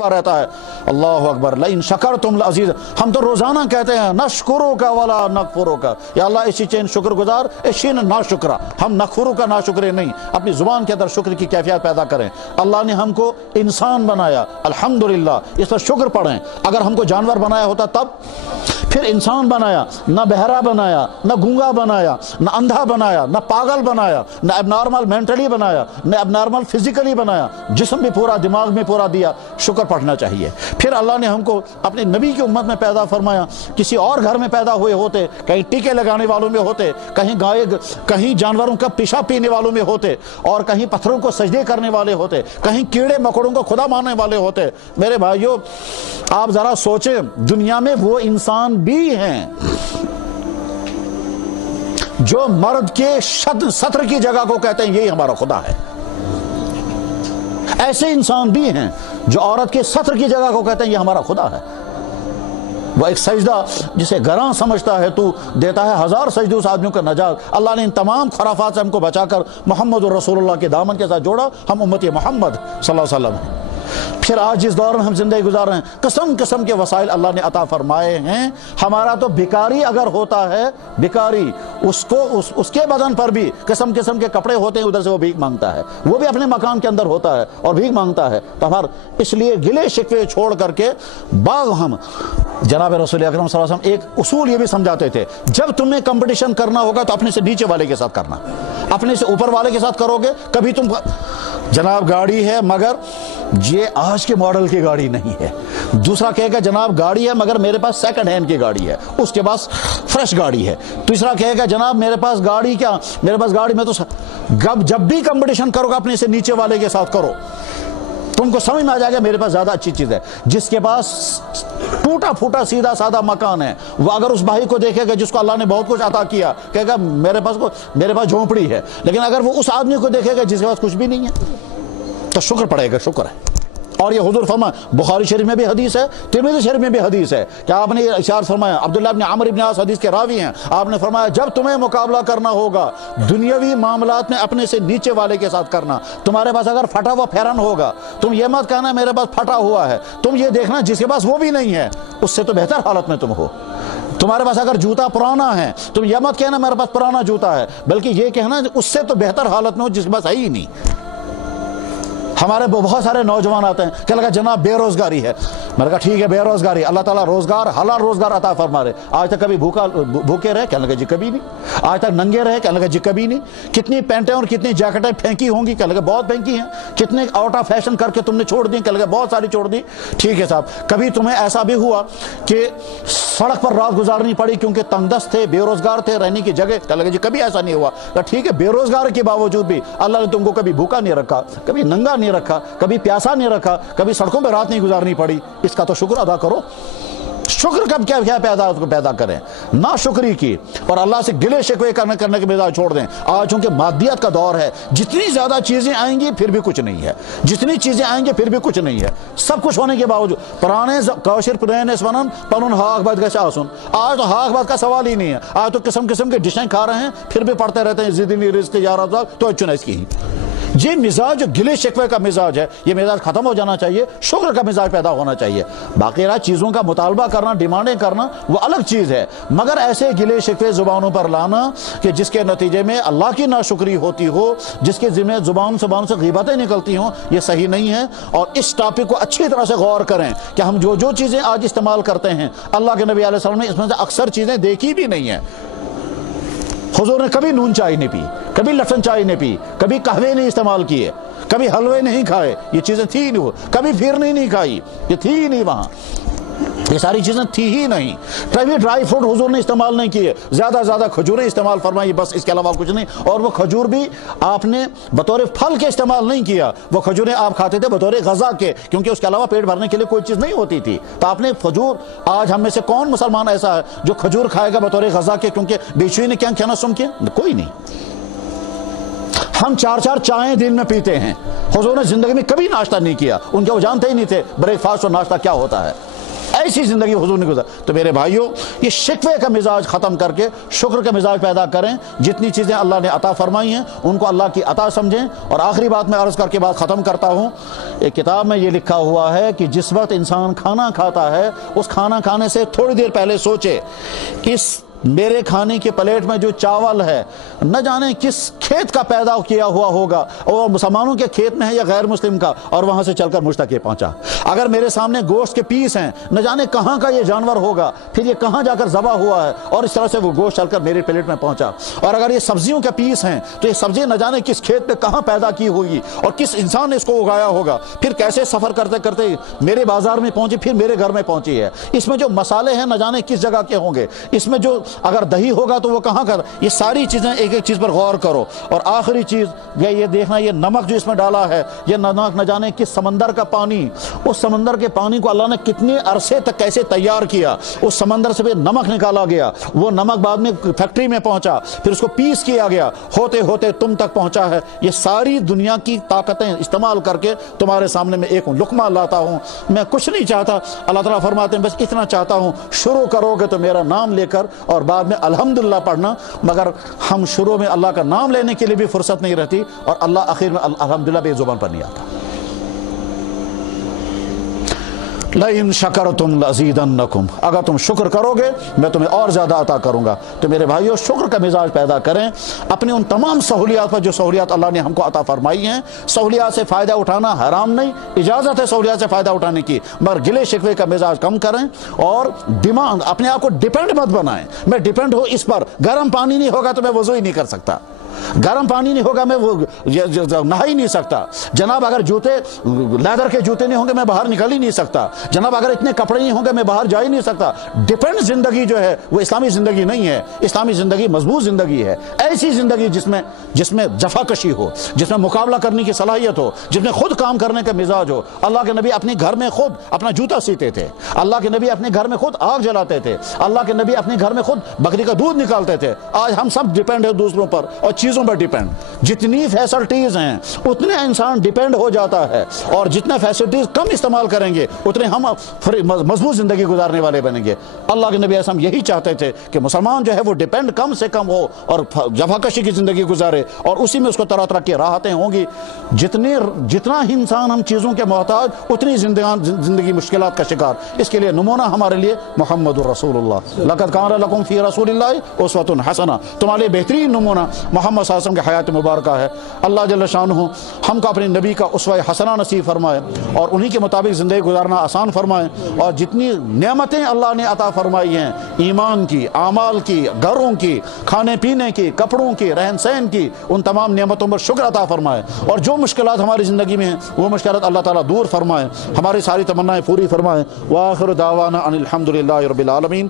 रहता है। अल्लाह अकबर, लइन शकरतुम लअज़ीद। हम तो रोजाना कहते हैं नशकुरुका वला नकफुरुका, या अल्लाह इसी चैन शुक्रगुजार इसीन ना शुक्रा। हम नखफुरु का ना शुक्र नहीं, अपनी जुबान के अंदर शुक्र की कैफियत पैदा करें। अल्लाह ने हमको इंसान बनाया, अल्हम्दुलिल्लाह, इस पर शुक्र पढ़ें। अगर हमको जानवर बनाया होता तब, फिर इंसान बनाया, न बहरा बनाया, न गूंगा बनाया, न अंधा बनाया, न पागल बनाया, न एबनॉर्मल मेंटली बनाया, न एबनॉर्मल फिजिकली बनाया, जिस्म भी पूरा, दिमाग में पूरा दिया। शुक्र पढ़ना चाहिए। फिर अल्लाह ने हमको अपने नबी की उम्मत में पैदा फरमाया। किसी और घर में पैदा हुए होते, कहीं टीके लगाने वालों में होते, कहीं जानवरों का पेशाब पीने वालों में होते, और कहीं पत्थरों को सजदे करने वाले होते, कहीं कीड़े मकोड़ों को खुदा मानने वाले होते। मेरे भाइयों, आप जरा सोचें, दुनिया में वो इंसान भी हैं जो मर्द के सत्र की जगह को कहते हैं यही हमारा खुदा है। ऐसे इंसान भी हैं जो औरत के सत्र की जगह को कहते हैं ये हमारा खुदा है। वो एक सजदा जिसे गरां समझता है तू, देता है 1000 सजदे उस आदमियों का नजात। अल्लाह ने इन तमाम खराफात से हमको बचाकर मोहम्मद रसूलुल्लाह के दामन के साथ जोड़ा। हम उम्मती मोहम्मद सल्लल्लाहु अलैहि वसल्लम हैं। फिर आज जिस दौर में हम जिंदगी गुजार रहे हैं, किस्म किस्म के वसाइल अल्लाह ने अता फरमाए हैं। हमारा तो भिखारी अगर होता है, भिखारी, उसके बदन पर भी किस्म किस्म के कपड़े होते हैं, उधर से वो भीख मांगता है, वो भी अपने मकान के अंदर होता है और भीख मांगता है। तो हर इसलिए गिले शिकवे छोड़ करके बाग हम जनाब रसूल अकरम सल्लल्लाहु अलैहि वसल्लम एक उसूल ये भी समझाते थे, जब तुम्हें कंपटीशन करना होगा तो अपने से नीचे वाले के साथ करना, अपने से ऊपर वाले के साथ करोगे कभी तुम। जनाब गाड़ी है मगर ये आज के मॉडल की गाड़ी नहीं है। दूसरा कहेगा जनाब गाड़ी है मगर मेरे पास सेकंड हैंड की गाड़ी है, उसके पास फ्रेश गाड़ी है। तीसरा कहेगा जनाब मेरे पास गाड़ी क्या, मेरे पास गाड़ी में तो जब भी कंपटीशन करोगे अपने से नीचे वाले के साथ करो, तुमको समझ में आ जाएगा मेरे पास ज्यादा अच्छी चीज है। जिसके पास टूटा फूटा सीधा साधा मकान है, वो अगर उस भाई को देखेगा जिसको अल्लाह ने बहुत कुछ अता किया, कहेगा मेरे पास झोंपड़ी है। लेकिन अगर वो उस आदमी को देखेगा जिसके पास कुछ भी नहीं है, तो शुक्र पड़ेगा, शुक्र है। और ये हुजूर फरमा, बुखारी शरीफ में भी हदीस है, तिरमिज़ी शरीफ में भी हदीस है कि आपने ये इरशाद फरमाया, अब्दुल्लाह इब्न अमर इब्न आस हदीस के रावी हैं, आपने फरमाया जब तुम्हें मुकाबला करना होगा दुनियावी मामलात में अपने से नीचे वाले के साथ करना। तुम्हारे पास अगर फटा हुआ फैरन होगा, तुम ये मत कहना मेरे पास फटा हुआ है, तुम ये देखना जिसके पास वो भी नहीं है उससे तो बेहतर हालत में तुम हो। तुम्हारे पास अगर जूता पुराना है, तुम यह मत कहना मेरे पास पुराना जूता है, बल्कि ये कहना उससे तो बेहतर हालत में हो जिसके पास है ही नहीं। हमारे बहुत सारे नौजवान आते हैं, क्या लगा जनाब बेरोजगारी है। मैंने कहा ठीक है बेरोजगारी, अल्लाह ताला रोजगार, हलाल रोजगार अता फरमा रहे। आज तक कभी भूखे रहे, क्या लगा जी कभी नहीं। आज तक नंगे रहे, क्या लगा जी कभी नहीं। कितनी पैंटें और कितनी जैकेटें फेंकी होंगी, क्या लगा बहुत फेंकी हैं। कितने आउट ऑफ फैशन करके तुमने छोड़ दी, क्या लगा बहुत सारी छोड़ दी। ठीक है साहब, कभी तुम्हें ऐसा भी हुआ कि सड़क पर रात गुजारनी पड़ी क्योंकि तंगदस्त थे, बेरोजगार थे, रहने की जगह, क्या लगा जी कभी ऐसा नहीं हुआ। ठीक है, बेरोजगार के बावजूद भी अल्लाह ने तुमको कभी भूखा नहीं रखा, कभी नंगा नहीं रखा, कभी प्यासा नहीं रखा, कभी सड़कों पर रात नहीं गुजारनी पड़ी। इसका तो शुक्र अदा करो। शुक्र कब क्या पैदा करें, ना शुक्री की और अल्लाह से गिले शिकवे करने के मिजाज छोड़ दें। आज चूंकि मादियत का दौर है, जितनी ज्यादा चीजें आएंगी फिर भी कुछ नहीं है, जितनी चीजें आएंगी फिर भी कुछ नहीं है। सब कुछ होने के बावजूद पुराने काशिर पुराने स्मरण पनुन हाक बात का शासन, आज तो हाक बात का सवाल ही नहीं है। आज तो किस्म किस्म के डिशें खा रहे हैं, फिर भी पढ़ते रहते हैं जिद्दी रिज़्क़ या रज़्क़, तो चुना इसकी। ये मिजाज जो गिले शिकवे का मिजाज है, ये मिजाज खत्म हो जाना चाहिए, शुक्र का मिजाज पैदा होना चाहिए। बाकी चीजों का मुतालबा करना, डिमांडें करना वो अलग चीज है, मगर ऐसे गिले शिकवे जुबानों पर लाना कि जिसके नतीजे में अल्लाह की नाशुक्री होती हो, जिसके जिम्मे जुबान से गीबतें निकलती हों, ये सही नहीं है। और इस टॉपिक को अच्छी तरह से गौर करें कि हम जो चीजें आज इस्तेमाल करते हैं, अल्लाह के नबी अलैहि सल्लम ने इसमें से अक्सर चीजें देखी भी नहीं है। हुजूर ने कभी नून चाय नहीं पी, कभी लफ्टन चाय नहीं पी, कभी कहवे नहीं इस्तेमाल किए, कभी हलवे नहीं खाए, ये चीजें थी ही नहीं। कभी फिरनी नहीं खाई, ये थी ही नहीं वहां, ये सारी चीजें थी ही नहीं। कभी ड्राई फ्रूट हुजूर ने इस्तेमाल नहीं किए, ज्यादा खजूरें इस्तेमाल फरमाई, बस इसके अलावा कुछ नहीं। और वो खजूर भी आपने बतौर फल के इस्तेमाल नहीं किया, वो खजूरें आप खाते थे बतौर गजा के, क्योंकि उसके अलावा पेट भरने के लिए कोई चीज नहीं होती थी। तो आपने खजूर, आज हम में से कौन मुसलमान ऐसा है जो खजूर खाएगा बतौर गजा के, क्योंकि बेचुई ने क्या कहना सुन किया, कोई नहीं। हम 4 चाय दिन में पीते हैं, हुजूर ने जिंदगी में कभी नाश्ता नहीं किया, उनके वो जानते ही नहीं थे ब्रेकफास्ट और नाश्ता क्या होता है। ایسی زندگی حضور نے گزار. تو میرے بھائیوں یہ شکوے کا مزاج ختم کر کے شکر کا مزاج پیدا کریں. جتنی چیزیں اللہ نے عطا فرمائی ہیں ان کو اللہ کی عطا سمجھیں. اور آخری بات میں عرض کر کے بات ختم کرتا ہوں. ایک کتاب میں یہ لکھا ہوا ہے کہ جس وقت انسان کھانا کھاتا ہے اس کھانا کھانے سے تھوڑی دیر پہلے سوچے اس میرے کھانے کے پلیٹ میں جو چاول ہے نہ جانے کس کھیت کا پیدا کیا ہوا ہوگا, اور مسلمانوں کے کھیت میں ہے یا غیر مسلم کا, اور وہاں سے چل کر مجھ تک یہ پہنچا. اگر میرے سامنے گوشت کے پیس ہیں نہ جانے کہاں کا یہ جانور ہوگا, پھر یہ کہاں جا کر ذبح ہوا ہے, اور اس طرح سے وہ گوشت چل کر میرے پلیٹ میں پہنچا. اور اگر یہ سبزیوں کے پیس ہیں تو یہ سبزی نہ جانے کس کھیت پہ کہاں پیدا کی ہوگی اور کس انسان نے اس کو اگایا ہوگا, پھر کیسے سفر کرتے کرتے میرے بازار میں پہنچی, پھر میرے گھر میں پہنچی ہے. اس میں جو مسالے ہیں نہ جانے کس جگہ کے ہوں گے, اس میں جو اگر دہی ہوگا تو وہ کہاں کا. یہ ساری چیزیں ایک ایک چیز پر غور کرو. اور آخری چیز یہ دیکھنا یہ نمک جو اس میں ڈالا ہے, یہ نمک نہ جانے کس سمندر کا پانی, اس سمندر کے پانی کو اللہ نے کتنے عرصے تک کیسے تیار کیا, اس سمندر سے بھی نمک نکالا گیا, وہ نمک بعد میں فیکٹری میں پہنچا, پھر اس کو پیس کیا گیا, ہوتے ہوتے تم تک پہنچا ہے. یہ ساری دنیا کی طاقتیں استعمال کر کے تمہارے سامنے میں ایک لقمہ لاتا ہوں. میں کچھ نہیں چاہتا. اللہ تعالیٰ فرماتے ہیں بس اتنا چاہتا ہوں شروع کرو گے تو میرا نام لے کر اور بعد میں الحمدللہ پڑھنا. مگر ہم شروع میں اللہ کا نام لینے کے لیے بھی فرصت نہیں رہتی, اور اللہ آخر میں الحمدللہ بھی زبان پر نہیں آتا. لَإِن شَكَرْتُمْ لَأَزِيدَنَّكُمْ, اگر تم شکر کرو گے میں تمہیں اور زیادہ عطا کروں گا. تو میرے بھائیو شکر کا مزاج پیدا کریں اپنی ان تمام سہولیات پر جو سہولیات اللہ نے ہم کو عطا فرمائی ہیں. سہولیات سے فائدہ اٹھانا حرام نہیں, اجازت ہے سہولیات سے فائدہ اٹھانے کی, مگر گلے شکوے کا مزاج کم کریں اور ڈیمانڈ اپنے آپ کو ڈیپینڈ مت بنائیں. میں ڈیپینڈ ہوں اس پر, گرم پانی نہیں ہوگا تو میں وضو ہی نہیں کر سکتا, گرم پانی نہیں ہوگا میں وہ نہا ہی نہیں سکتا. جناب اگر جوتے لیدر کے جوتے نہیں ہوں گے میں باہر نکل ہی نہیں سکتا. جناب اگر اتنے کپڑے نہیں ہوں گے میں باہر جا ہی نہیں سکتا. ڈیپینڈ زندگی جو ہے وہ اسلامی زندگی نہیں ہے. اسلامی زندگی مضبوط زندگی ہے, ایسی زندگی جس میں جفا کشی ہو, جس میں مقابلہ کرنے کی صلاحیت ہو, جس میں خود کام کرنے کا مزاج ہو. اللہ کے نبی اپنے گھر میں خود اپنا جوتا سیتے تھے, اللہ کے نبی اپنے گھر میں خود آگ جلاتے تھے, اللہ کے نبی اپنے گھر میں خود بکری کا دودھ نکالتے تھے. آج ہم سب ڈیپینڈ ہیں دوسروں پر اور چیزوں پر ڈیپینڈ. جتنی فیسلٹیز ہیں اتنے انسان ڈیپینڈ ہو جاتا ہے, اور جتنا فیسلٹیز کم استعمال کریں گے اتنے ہم مضبوط زندگی گزارنے والے بنیں گے. اللہ کے نبی اعظم یہی چاہتے تھے کہ مسلمان جو ہے وہ ڈیپینڈ کم سے کم ہو اور جفاکشی کی زندگی گزارے, اور اسی میں اس کو طرح طرح کی راحتیں ہوں گی. جتنا ہی انسان ہم چیزوں کے محتاج اتنی زندگی مشکلات کا شکار. اس کے لیے نمونہ ہمارے لیے محمد الرسول اللہ. لقد کان لکم فی رسول اللہ اسوۃ حسنہ, تمہارے لیے بہترین نمونہ محمد صلی اللہ علیہ وسلم کی حیات مبارکہ ہے. اللہ جل شانہ ہم کو اپنے نبی کا اسوہ حسنہ نصیب فرمائے اور انہی کے مطابق زندگی گزارنا آسان فرمائے. اور جتنی نعمتیں اللہ نے عطا فرمائی ہیں, ایمان کی, اعمال کی, گھروں کی, کھانے پینے کی, کپڑوں کی, رہن سہن کی, ان تمام نعمتوں پر شکر عطا فرمائے. اور جو مشکلات ہماری زندگی میں ہیں وہ مشکلات اللہ تعالیٰ دور فرمائے, ہماری ساری تمنائیں پوری فرمائے. وآخر دعوانا ان الحمد للہ رب العالمین.